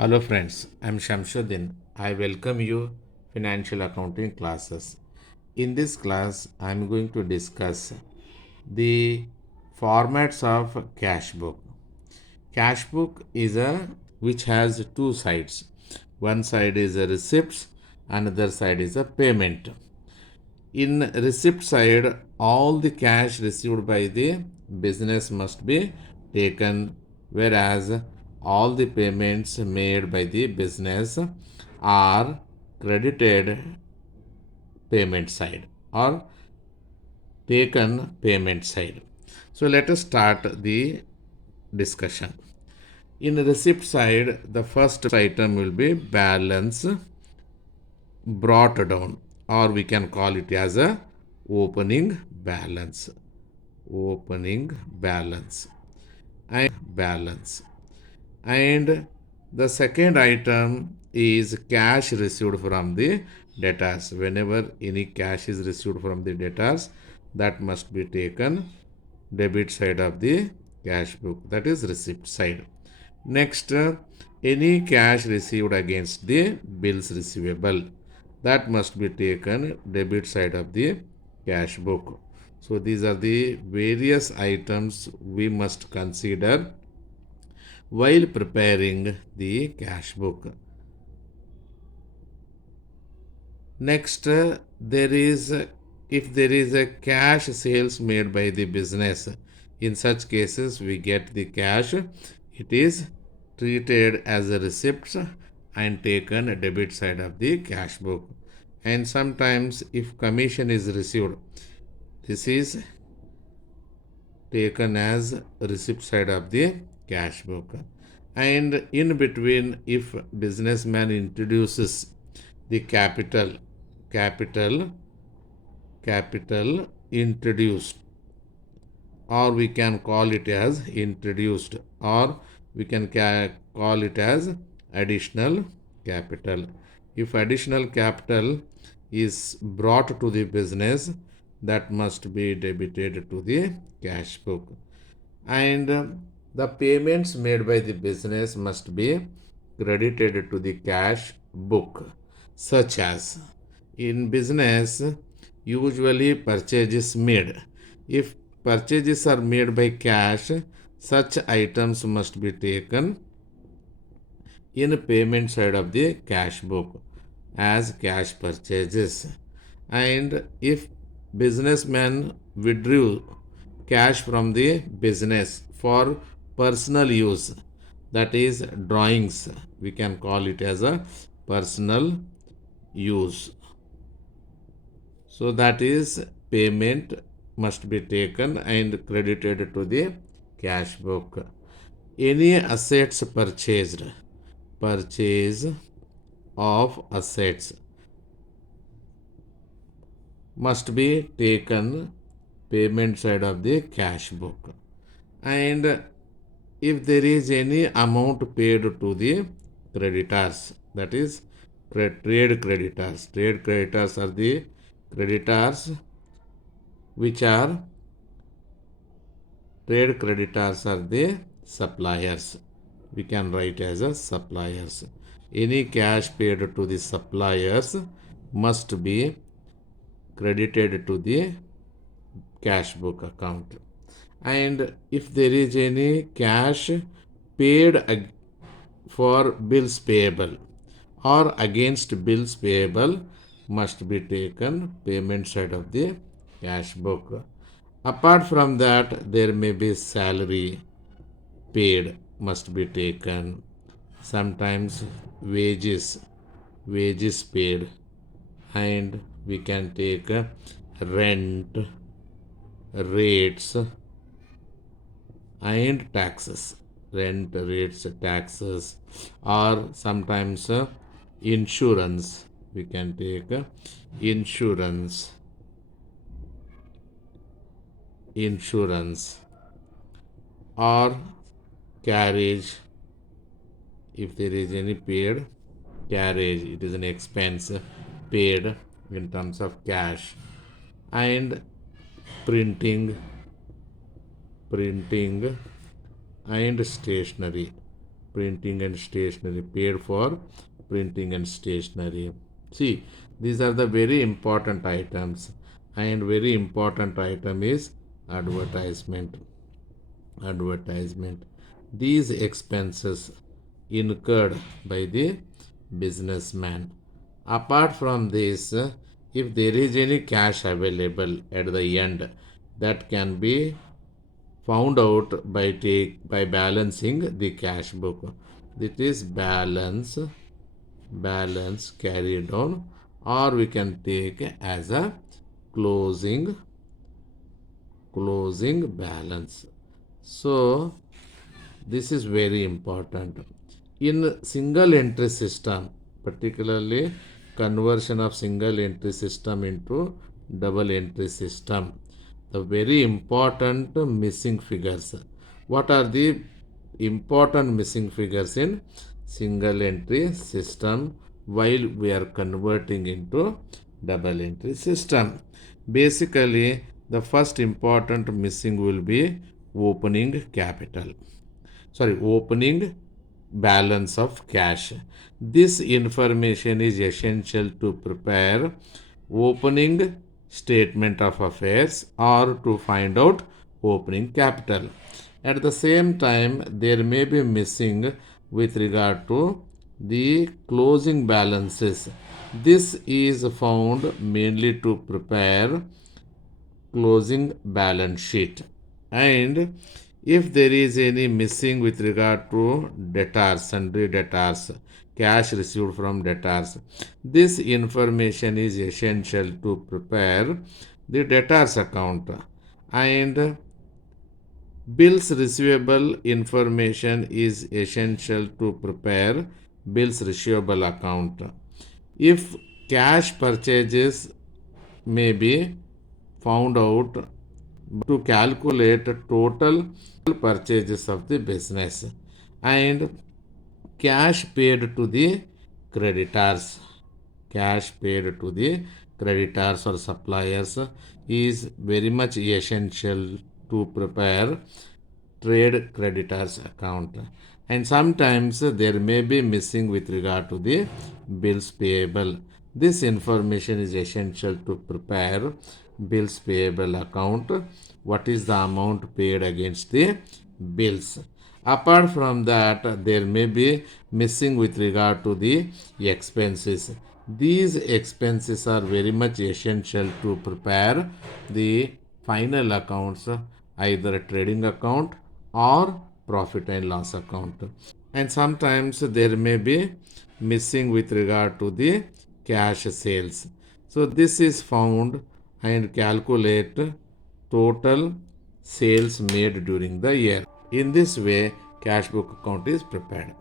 Hello friends, I'm Shamsuddin. I welcome you financial accounting classes. In this class, I'm going to discuss the formats of cash book. Cash book is a which has two sides. One side is a receipts, another side is a payment. In receipt side, all the cash received by the business must be taken, whereas all the payments made by the business are credited payment side or taken payment side. So let us start the discussion. In the receipt side, the first item will be balance brought down, or we can call it as a opening balance. Opening balance. And the second item is cash received from the debtors. Whenever any cash is received from the debtors, that must be taken debit side of the cash book, that is receipt side. Next, any cash received against the bills receivable, that must be taken debit side of the cash book. So these are the various items we must consider while preparing the cash book. Next, there is if there is a cash sales made by the business, in such cases we get the cash. It is treated as a receipt and taken a debit side of the cash book. And sometimes if commission is received, this is taken as receipt side of the cash book. And in between, if businessman introduces the capital capital introduced, or we can call it as introduced, or we can call it as additional capital. If additional capital is brought to the business, that must be debited to the cash book. And the payments made by the business must be credited to the cash book, such as in business usually purchases made. If purchases are made by cash, such items must be taken in payment side of the cash book as cash purchases. And if businessman withdrew cash from the business for personal use, that is drawings, we can call it as a personal use. So that is payment must be taken and credited to the cash book. Any assets purchase of assets must be taken payment side of the cash book. And if there is any amount paid to the creditors, that is trade creditors are the creditors which are trade creditors are the suppliers, we can write as a suppliers. Any cash paid to the suppliers must be credited to the cash book account. And if there is any cash paid for bills payable or against bills payable, must be taken payment side of the cash book. Apart from that, there may be salary paid must be taken. Sometimes wages paid, and we can take rent, rates, and taxes. Rent, rates, taxes, or sometimes insurance. We can take insurance, or carriage. If there is any paid carriage, it is an expense paid in terms of cash. And printing and stationery, printing and stationery, paid for printing and stationery. See, these are the very important items, and very important item is advertisement. Advertisement. These expenses incurred by the businessman. Apart from this, if there is any cash available at the end, that can be found out by balancing the cash book. It is balance carried on, or we can take as a closing balance. So this is very important. In single entry system, particularly conversion of single entry system into double entry system, the very important missing figures. What are the important missing figures in single entry system while we are converting into double entry system? Basically, the first important missing will be opening capital. Opening balance of cash. This information is essential to prepare opening statement of affairs or to find out opening capital. At the same time, there may be missing with regard to the closing balances. This is found mainly to prepare closing balance sheet. And if there is any missing with regard to debtors, sundry debtors, cash received from debtors, this information is essential to prepare the debtors account. And bills receivable information is essential to prepare bills receivable account. If cash purchases may be found out to calculate total purchases of the business, and cash paid to the creditors. Cash paid to the creditors or suppliers is very much essential to prepare trade creditors account. And sometimes there may be missing with regard to the bills payable. This information is essential to prepare bills payable account. What is the amount paid against the bills? Apart from that, there may be missing with regard to the expenses. These expenses are very much essential to prepare the final accounts, either a trading account or profit and loss account. And sometimes there may be missing with regard to the cash sales. So this is found and calculate total sales made during the year. In this way, cash book account is prepared.